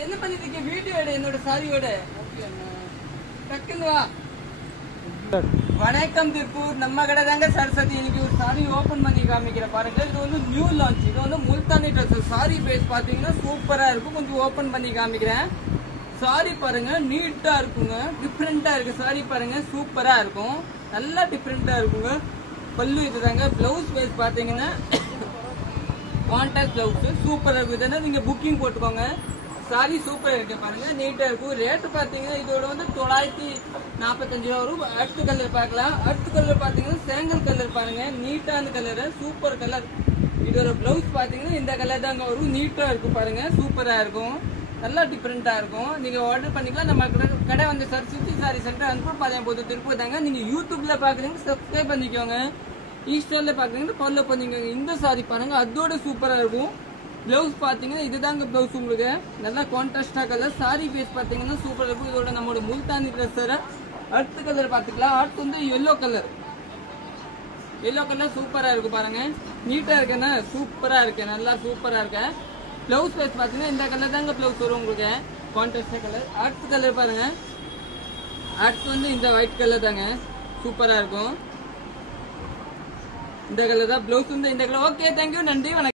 என்ன பண்ணிட்டு இருக்க? வீடியோட என்னோட சாரியோட டக்குன்னு வா. வணக்கம் திருப்பூர், நம்ம கடை தாங்க சரஸ்வதி. இன்னைக்கு ஒரு சாரி ஓபன் பண்ணி காமிக்கிற பாருங்க. இது வந்து நியூ லான்ச். இது வந்து முல்தானி ட்ரெஸ். சாரி பேஸ் பாத்தீங்கன்னா சூப்பரா இருக்கும். கொஞ்சம் ஓபன் பண்ணி காமிக்கிறேன். சாரி பாருங்க, நீட்டா இருக்குங்க, டிஃப்ரெண்டா இருக்கு. சாரி பாருங்க, சூப்பரா இருக்கும், நல்லா டிஃப்ரெண்டா இருக்குங்க. பல்லு இதுதாங்க. பிளவுஸ் பேஸ் பாத்தீங்கன்னா கான்டாக்ட் பிளவுஸ் சூப்பரா இருக்கு. இதெல்லாம் நீங்க புக்கிங் போட்டுக்கோங்க. சாரி சூப்பரா இருக்கு பாருங்க, நீட்டா இருக்கும். ரேட்டு பாத்தீங்கன்னா இதோட வந்து 945 ரூபா வரும். அடுத்த கலர் பார்க்கலாம். அடுத்த கலர் பாத்தீங்கன்னா சேங்கல் கலர் பாருங்க, நீட்டான கலர், சூப்பர் கலர். இதோட பிளவுஸ் பாத்தீங்கன்னா இந்த கலர் தாங்க வரும். நீட்டா இருக்கும் பாருங்க, சூப்பரா இருக்கும், நல்லா டிஃப்ரெண்டா இருக்கும். நீங்க ஆர்டர் பண்ணிக்கலாம். நம்ம கடை வந்து சரஸ்வதி சாரி சென்டர் அனுப்ப பாதையம்போது திருப்பூர் தாங்க. நீங்க யூடியூப்ல பாக்குறீங்க, சப்ஸ்கிரைப் பண்ணிக்கோங்க. இன்ஸ்டால பாக்குறீங்கன்னா ஃபாலோ பண்ணிக்கோங்க. இந்த சாரி பாருங்க, அதோட சூப்பரா இருக்கும். பிளவுஸ் பாத்தீங்கன்னா இதுதாங்க பிளவுஸ், உங்களுக்கு நல்லா கான்ட்ராஸ்டா கலர். சாரி பேஸ் பாத்தீங்கன்னா சூப்பரா இருக்கும். இதோட நம்மளோட முல்தானி ட்ரெஸ். அடுத்த கலர் பாத்துக்கலாம். அடுத்து வந்து எல்லோ கலர். எல்லோ கலர் சூப்பரா இருக்கு பாருங்க, நீட்டா இருக்கேன்னா சூப்பரா இருக்கு, நல்லா சூப்பரா இருக்கு. பிளவுஸ் பேஸ் பாத்தீங்கன்னா இந்த கலர் தாங்க பிளவுஸ் வரும் உங்களுக்கு, கான்ட்ராஸ்டா கலர். அடுத்த கலர் பாருங்க, அடுத்து வந்து இந்த ஒயிட் கலர் தாங்க, சூப்பரா இருக்கும். இந்த கலர் தான் பிளவுஸ் வந்து இந்த கலர். ஓகே, தேங்க்யூ, நன்றி, வணக்கம்.